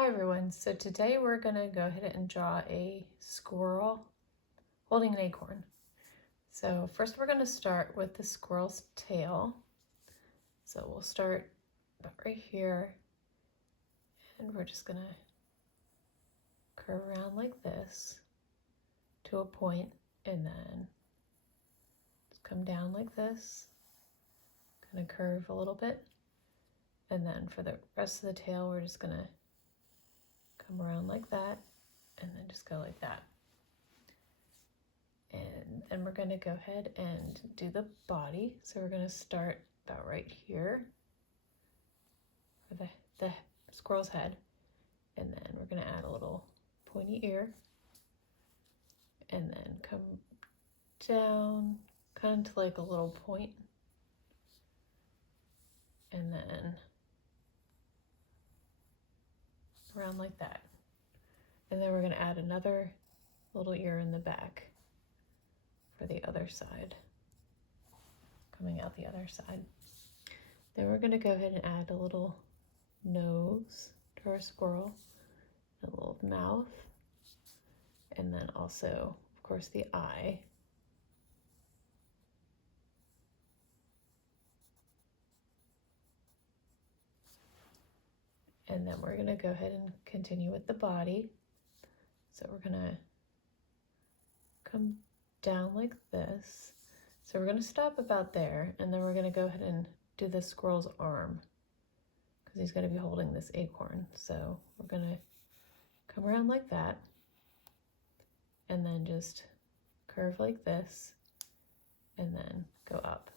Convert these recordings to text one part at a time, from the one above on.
Hi everyone, so today we're going to go ahead and draw a squirrel holding an acorn. So first we're going to start with the squirrel's tail. So we'll start about right here and we're just going to curve around like this to a point and then just come down like this, kind of curve a little bit, and then for the rest of the tail we're just going to come around like that and then just go like that. And then we're going to go ahead and do the body. So we're going to start about right here for the squirrel's head. And then we're going to add a little pointy ear. And then come down kind of to like a little point. And then around like that. And then we're going to add another little ear in the back for the other side, coming out the other side. Then we're going to go ahead and add a little nose to our squirrel, a little mouth, and then also, of course, the eye. And then we're going to go ahead and continue with the body. So we're going to come down like this. So we're going to stop about there, and then we're going to go ahead and do the squirrel's arm because he's going to be holding this acorn. So we're going to come around like that and then just curve like this and then go up.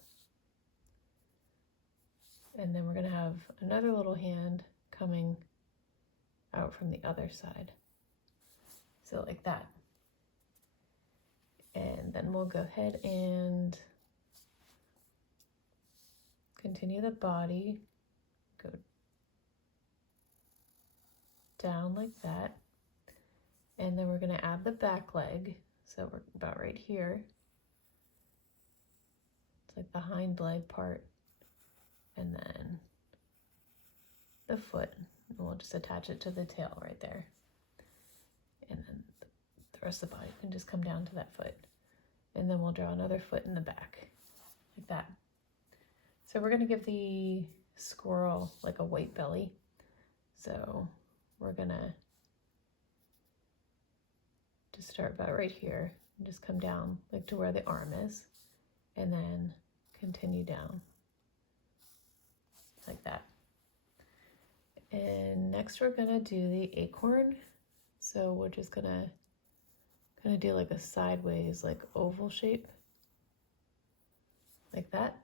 And then we're going to have another little hand coming out from the other side. So like that. And then we'll go ahead and continue the body, go down like that. And then we're going to add the back leg. So we're about right here. It's like the hind leg part. And then the foot. And we'll just attach it to the tail right there. And then the rest of the body can just come down to that foot. And then we'll draw another foot in the back, like that. So we're going to give the squirrel like a white belly. So we're going to just start about right here and just come down like to where the arm is and then continue down like that. And next we're going to do the acorn. So we're just going to kind of do like a sideways like oval shape like that.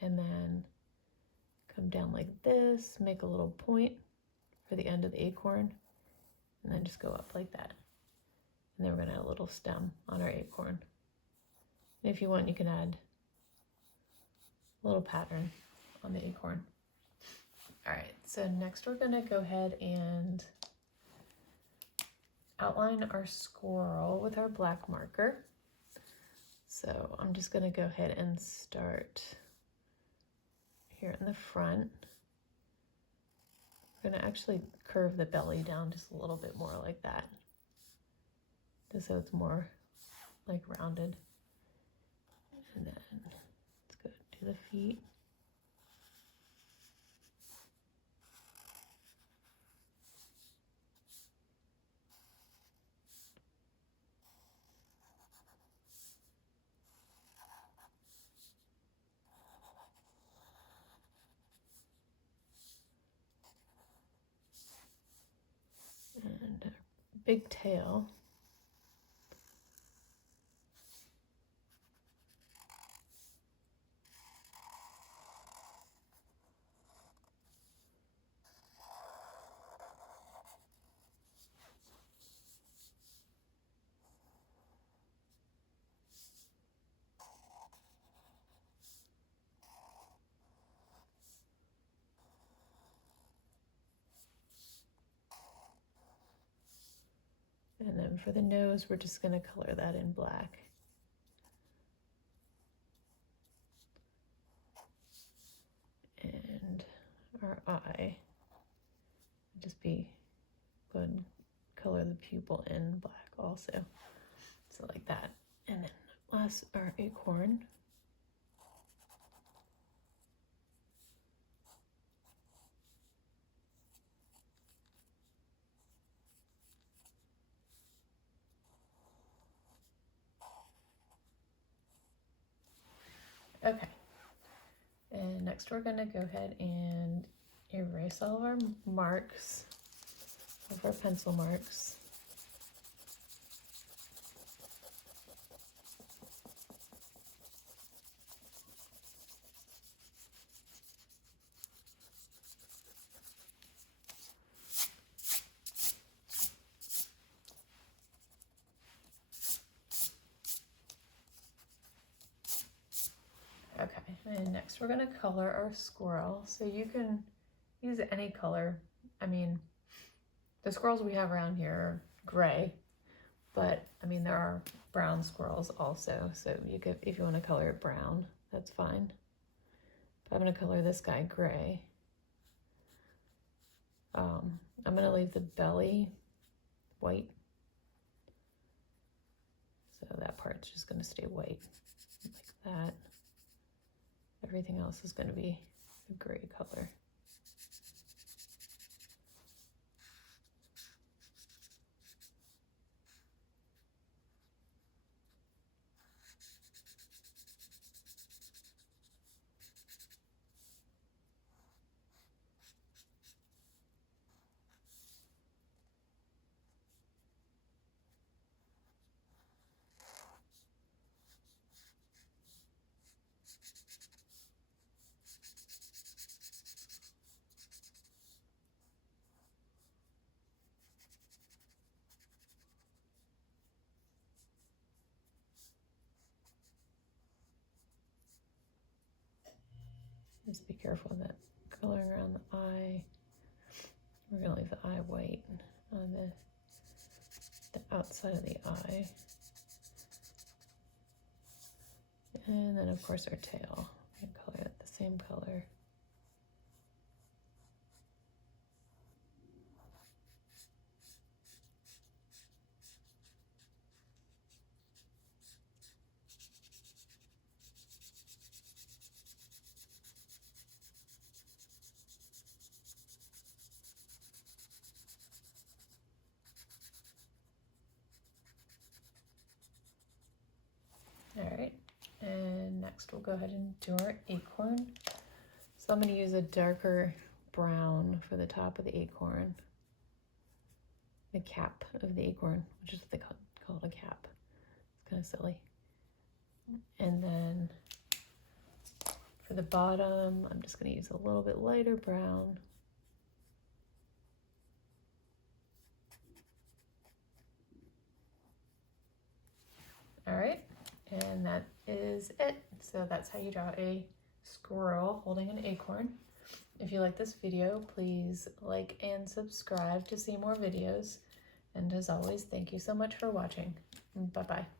And then come down like this, make a little point for the end of the acorn, and then just go up like that. And then we're going to add a little stem on our acorn. And if you want, you can add a little pattern on the acorn. All right, so next we're going to go ahead and outline our squirrel with our black marker. So I'm just going to go ahead and start here in the front. We're going to actually curve the belly down just a little bit more like that, just so it's more like rounded. And then let's go to the feet. And a big tail. And then for the nose, we're just going to color that in black. And our eye would just be pupil in black also. So like that. And then last, our acorn. Okay. And next we're gonna go ahead and erase all of our marks, all of our pencil marks. Okay, and next we're gonna color our squirrel. So you can use any color. I mean, the squirrels we have around here are gray, but I mean, there are brown squirrels also. So you could, if you want to color it brown, that's fine. But I'm gonna color this guy gray. I'm gonna leave the belly white. So that part's just gonna stay white like that. Everything else is gonna be a gray color. Just be careful of that color around the eye. We're gonna leave the eye white on the outside of the eye. And then of course our tail. We can color it the same color. All right, and next we'll go ahead and do our acorn. So I'm going to use a darker brown for the top of the acorn, the cap of the acorn, which is what they call it, a cap. It's kind of silly. And then for the bottom, I'm just going to use a little bit lighter brown. All right, and that is it. So that's how you draw a squirrel holding an acorn. If you like this video, please like and subscribe to see more videos. And as always, thank you so much for watching. Bye-bye.